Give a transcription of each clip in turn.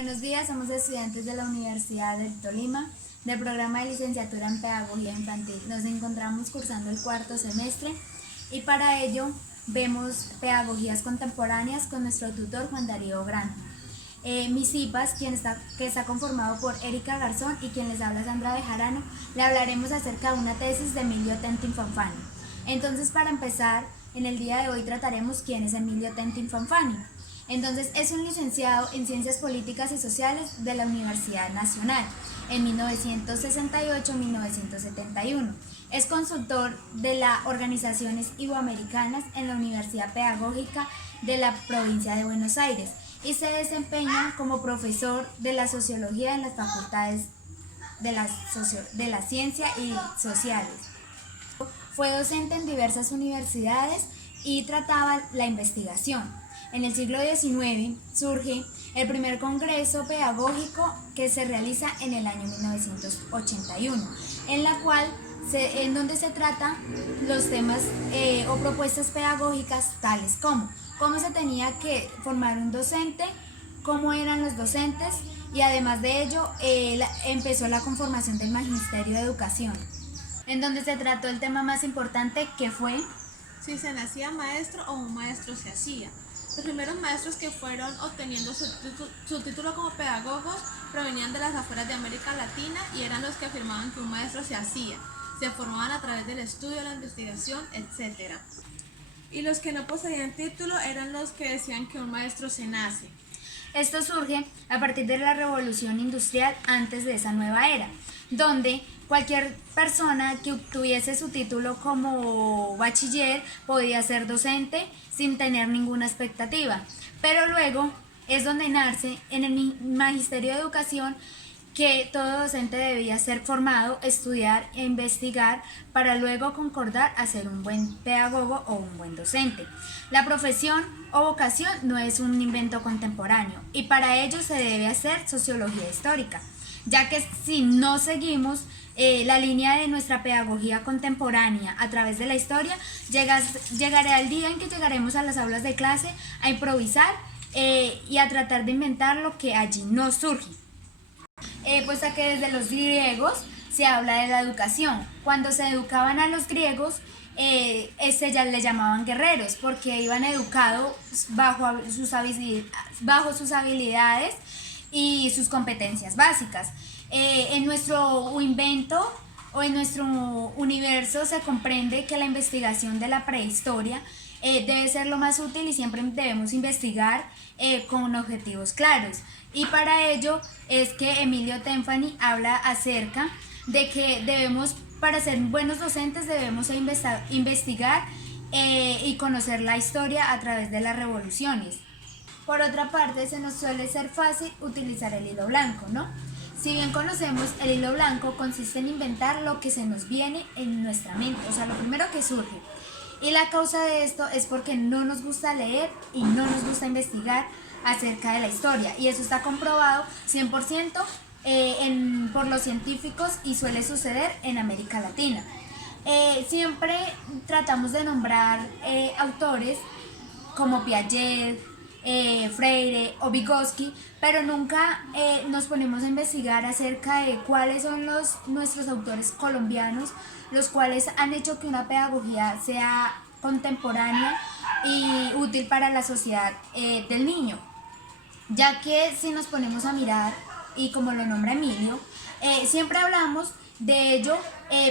Buenos días, somos estudiantes de la Universidad del Tolima, del programa de licenciatura en Pedagogía Infantil. Nos encontramos cursando el cuarto semestre y para ello vemos pedagogías contemporáneas con nuestro tutor Juan Darío Grande. Mis IPAs, que está conformado por Erika Garzón y quien les habla Sandra Bejarano, le hablaremos acerca de una tesis de Emilio Tentin Fanfani. Entonces, para empezar, en el día de hoy trataremos quién es Emilio Tentin Fanfani. Entonces, es un licenciado en Ciencias Políticas y Sociales de la Universidad Nacional en 1968-1971. Es consultor de las organizaciones iberoamericanas en la Universidad Pedagógica de la provincia de Buenos Aires y se desempeña como profesor de la sociología en las facultades de la ciencia y sociales. Fue docente en diversas universidades y trataba la investigación. En el siglo XIX surge el primer congreso pedagógico que se realiza en el año 1981, en donde se tratan los temas o propuestas pedagógicas tales como cómo se tenía que formar un docente, cómo eran los docentes y además de ello empezó la conformación del Magisterio de Educación, en donde se trató el tema más importante que fue si se nacía maestro o un maestro se hacía. Los primeros maestros que fueron obteniendo su título como pedagogos provenían de las afueras de América Latina y eran los que afirmaban que un maestro se hacía, se formaban a través del estudio, la investigación, etc. Y los que no poseían título eran los que decían que un maestro se nace. Esto surge a partir de la revolución industrial antes de esa nueva era, donde cualquier persona que obtuviese su título como bachiller podía ser docente sin tener ninguna expectativa. Pero luego es donde nace en el Magisterio de Educación que todo docente debía ser formado, estudiar e investigar para luego concordar a ser un buen pedagogo o un buen docente. La profesión o vocación no es un invento contemporáneo y para ello se debe hacer sociología histórica, ya que si no seguimos la línea de nuestra pedagogía contemporánea a través de la historia, llegará el día en que llegaremos a las aulas de clase a improvisar y a tratar de inventar lo que allí no surge. Puesto que desde los griegos se habla de la educación. Cuando se educaban a los griegos, ya le llamaban guerreros, porque iban educados bajo sus habilidades y sus competencias básicas. En nuestro invento o en nuestro universo se comprende que la investigación de la prehistoria debe ser lo más útil y siempre debemos investigar con objetivos claros. Y para ello es que Emilio Tenfani habla acerca de que para ser buenos docentes debemos investigar y conocer la historia a través de las revoluciones. Por otra parte, se nos suele ser fácil utilizar el hilo blanco, ¿no? Si bien conocemos, el hilo blanco consiste en inventar lo que se nos viene en nuestra mente, o sea, lo primero que surge. Y la causa de esto es porque no nos gusta leer y no nos gusta investigar acerca de la historia. Y eso está comprobado 100% por los científicos y suele suceder en América Latina. Siempre tratamos de nombrar autores como Piaget, Freire o Vygotsky, pero nunca nos ponemos a investigar acerca de cuáles son nuestros autores colombianos, los cuales han hecho que una pedagogía sea contemporánea y útil para la sociedad del niño. Ya que si nos ponemos a mirar, y como lo nombra Emilio, siempre hablamos de ello,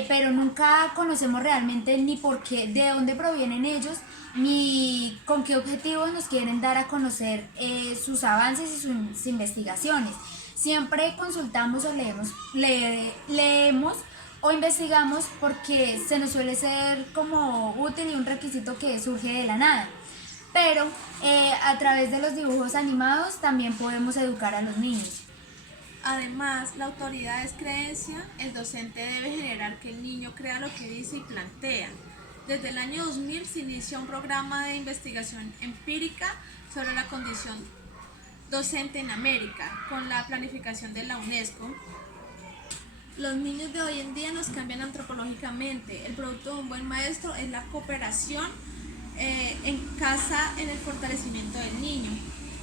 pero nunca conocemos realmente ni por qué, de dónde provienen ellos, ni con qué objetivos nos quieren dar a conocer sus avances y sus investigaciones. Siempre consultamos o leemos o investigamos porque se nos suele ser como útil y un requisito que surge de la nada. Pero a través de los dibujos animados también podemos educar a los niños. Además, la autoridad es creencia, el docente debe generar que el niño crea lo que dice y plantea. Desde el año 2000 se inicia un programa de investigación empírica sobre la condición docente en América, con la planificación de la UNESCO. Los niños de hoy en día nos cambian antropológicamente. El producto de un buen maestro es la cooperación en casa, en el fortalecimiento del niño.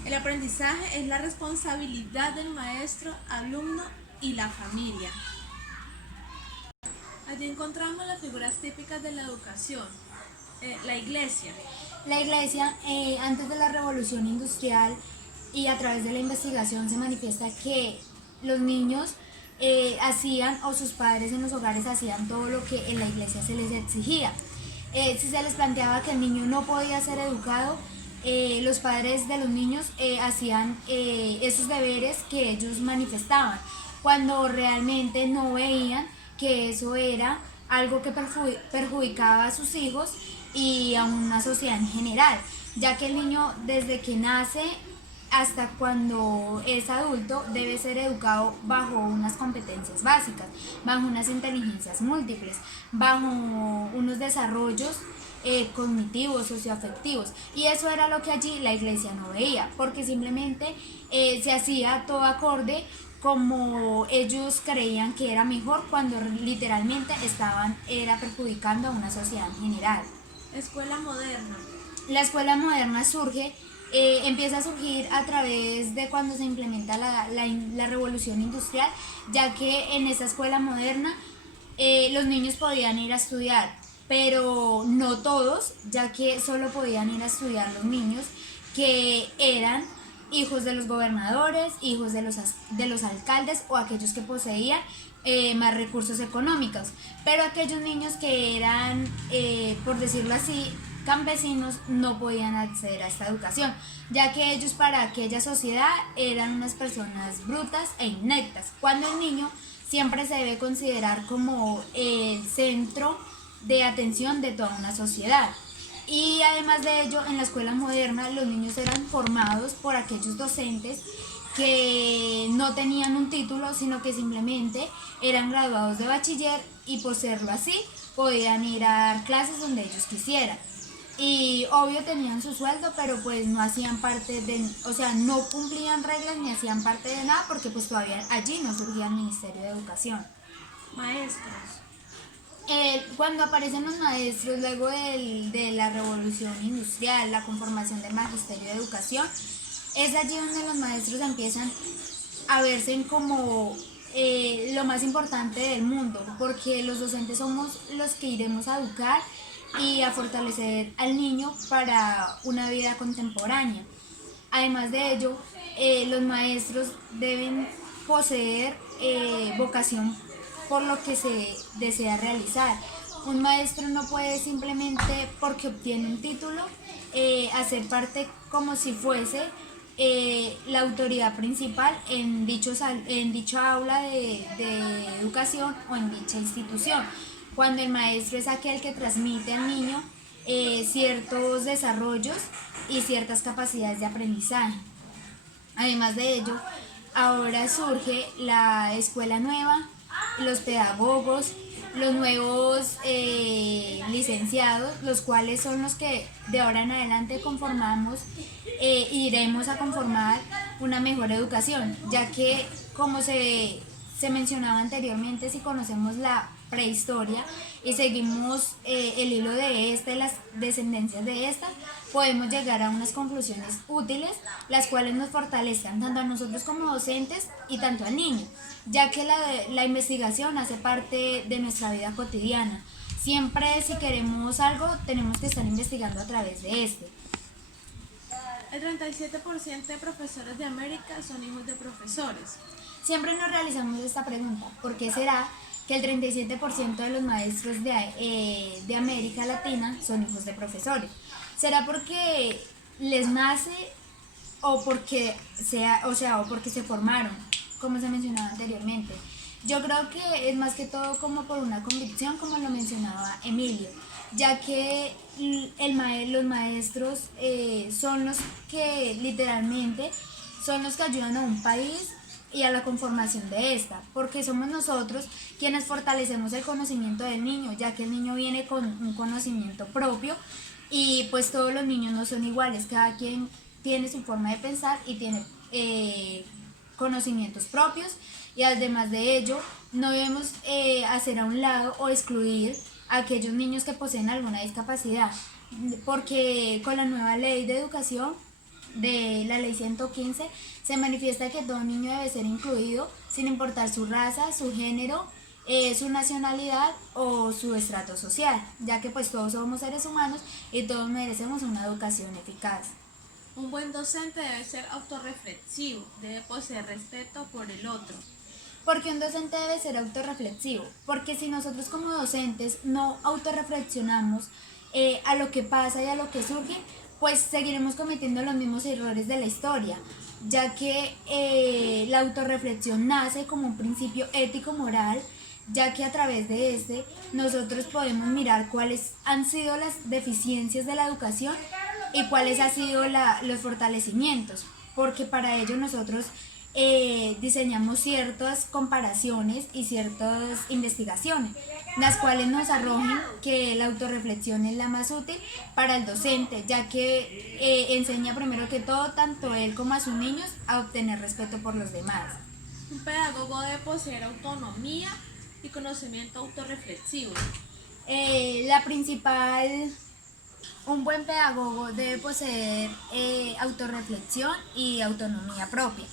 El aprendizaje es la responsabilidad del maestro, alumno y la familia. Allí encontramos las figuras típicas de la educación. La iglesia. La iglesia, antes de la revolución industrial y a través de la investigación se manifiesta que los niños hacían, o sus padres en los hogares hacían todo lo que en la iglesia se les exigía. Si se les planteaba que el niño no podía ser educado, los padres de los niños hacían esos deberes que ellos manifestaban, cuando realmente no veían que eso era algo que perjudicaba a sus hijos y a una sociedad en general, ya que el niño desde que nace hasta cuando es adulto debe ser educado bajo unas competencias básicas, bajo unas inteligencias múltiples, bajo unos desarrollos cognitivos, socioafectivos, y eso era lo que allí la iglesia no veía, porque simplemente se hacía todo acorde como ellos creían que era mejor, cuando literalmente era perjudicando a una sociedad en general. Escuela moderna. La escuela moderna empieza a surgir a través de cuando se implementa la revolución industrial, ya que en esa escuela moderna los niños podían ir a estudiar, pero no todos, ya que solo podían ir a estudiar los niños que eran hijos de los gobernadores, hijos de los alcaldes o aquellos que poseían más recursos económicos. Pero aquellos niños que eran, por decirlo así, campesinos, no podían acceder a esta educación, ya que ellos para aquella sociedad eran unas personas brutas e ineptas, cuando el niño siempre se debe considerar como el centro de atención de toda una sociedad. Y además de ello, en la escuela moderna los niños eran formados por aquellos docentes que no tenían un título, sino que simplemente eran graduados de bachiller y por serlo así podían ir a dar clases donde ellos quisieran. Y obvio tenían su sueldo, pero pues no hacían parte o sea, no cumplían reglas ni hacían parte de nada, porque pues todavía allí no surgía el Ministerio de Educación. Maestros. Cuando aparecen los maestros luego de la revolución industrial, la conformación del Magisterio de Educación, es allí donde los maestros empiezan a verse como lo más importante del mundo, porque los docentes somos los que iremos a educar y a fortalecer al niño para una vida contemporánea. Además de ello, los maestros deben poseer vocación por lo que se desea realizar. Un maestro no puede simplemente porque obtiene un título hacer parte como si fuese la autoridad principal en dicha aula de educación o en dicha institución, cuando el maestro es aquel que transmite al niño ciertos desarrollos y ciertas capacidades de aprendizaje. Además de ello, ahora surge la escuela nueva, los pedagogos, los nuevos licenciados, los cuales son los que de ahora en adelante iremos a conformar una mejor educación, ya que como se mencionaba anteriormente, si conocemos la prehistoria y seguimos el hilo de esta y las descendencias de esta, podemos llegar a unas conclusiones útiles, las cuales nos fortalezcan tanto a nosotros como docentes y tanto al niño, ya que la investigación hace parte de nuestra vida cotidiana. Siempre, si queremos algo, tenemos que estar investigando a través de este. El 37% de profesores de América son hijos de profesores. Siempre nos realizamos esta pregunta: ¿por qué será que el 37% de los maestros de América Latina son hijos de profesores? ¿Será porque les nace o porque se formaron, como se mencionaba anteriormente? Yo creo que es más que todo como por una convicción, como lo mencionaba Emilio, ya que los maestros son los que literalmente son los que ayudan a un país y a la conformación de esta, porque somos nosotros quienes fortalecemos el conocimiento del niño, ya que el niño viene con un conocimiento propio y pues todos los niños no son iguales, cada quien tiene su forma de pensar y tiene conocimientos propios, y además de ello no debemos hacer a un lado o excluir a aquellos niños que poseen alguna discapacidad, porque con la nueva ley de educación de la Ley 115 se manifiesta que todo niño debe ser incluido sin importar su raza, su género, su nacionalidad o su estrato social, ya que pues todos somos seres humanos y todos merecemos una educación eficaz. Un buen docente debe ser autorreflexivo, debe poseer respeto por el otro. Porque un docente debe ser autorreflexivo, porque si nosotros como docentes no autorreflexionamos a lo que pasa y a lo que surge, pues seguiremos cometiendo los mismos errores de la historia, ya que la autorreflexión nace como un principio ético-moral, ya que a través de este nosotros podemos mirar cuáles han sido las deficiencias de la educación y cuáles han sido los fortalecimientos, porque para ello nosotros diseñamos ciertas comparaciones y ciertas investigaciones, las cuales nos arrojan que la autorreflexión es la más útil para el docente, ya que enseña primero que todo tanto él como a sus niños a obtener respeto por los demás. Un pedagogo debe poseer autonomía y conocimiento autorreflexivo. Un buen pedagogo debe poseer autorreflexión y autonomía propia,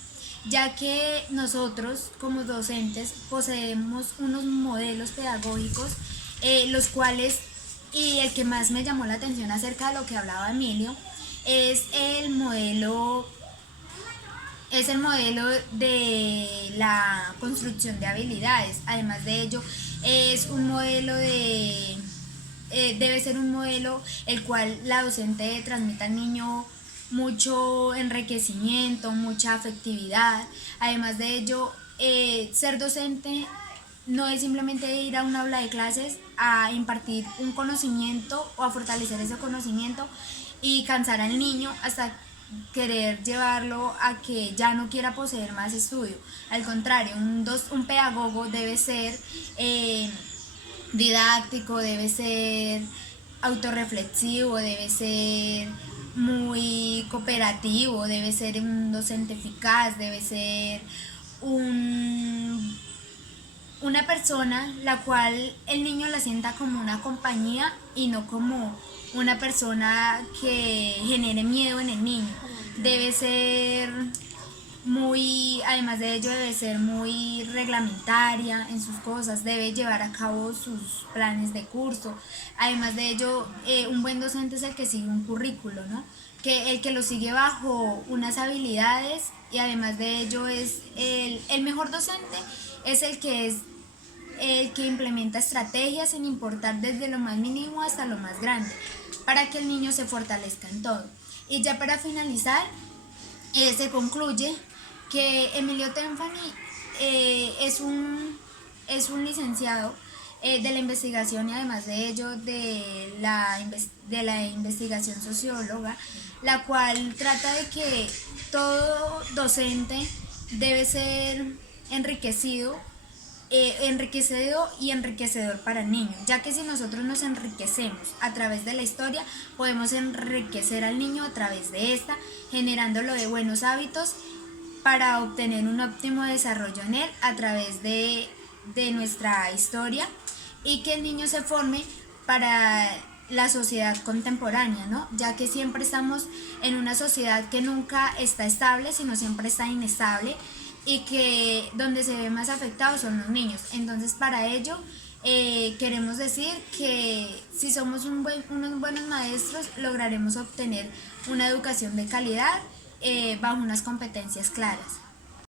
ya que nosotros como docentes poseemos unos modelos pedagógicos, los cuales, y el que más me llamó la atención acerca de lo que hablaba Emilio, es el modelo de la construcción de habilidades. Además de ello, es un modelo debe ser un modelo el cual la docente transmita al niño mucho enriquecimiento, mucha afectividad. Además de ello, ser docente no es simplemente ir a un aula de clases a impartir un conocimiento o a fortalecer ese conocimiento y cansar al niño hasta querer llevarlo a que ya no quiera poseer más estudio. Al contrario, un pedagogo debe ser didáctico, debe ser autorreflexivo, debe ser muy cooperativo, debe ser un docente eficaz, debe ser una persona la cual el niño la sienta como una compañía y no como una persona que genere miedo en el niño. Debe ser además de ello, debe ser muy reglamentaria en sus cosas, debe llevar a cabo sus planes de curso. Además de ello, un buen docente es el que sigue un currículo, ¿no? El que lo sigue bajo unas habilidades, y además de ello es el mejor docente es el que implementa estrategias sin importar desde lo más mínimo hasta lo más grande, para que el niño se fortalezca en todo. Y ya para finalizar, se concluye que Emilio Tenfani es un licenciado de la investigación, y además de ello de la investigación socióloga, la cual trata de que todo docente debe ser enriquecido y enriquecedor para el niño, ya que si nosotros nos enriquecemos a través de la historia, podemos enriquecer al niño a través de esta, generándolo de buenos hábitos para obtener un óptimo desarrollo en él a través de nuestra historia, y que el niño se forme para la sociedad contemporánea, ¿no? Ya que siempre estamos en una sociedad que nunca está estable, sino siempre está inestable, y que donde se ve más afectados son los niños. Entonces, para ello queremos decir que si somos unos buenos maestros, lograremos obtener una educación de calidad bajo unas competencias claras.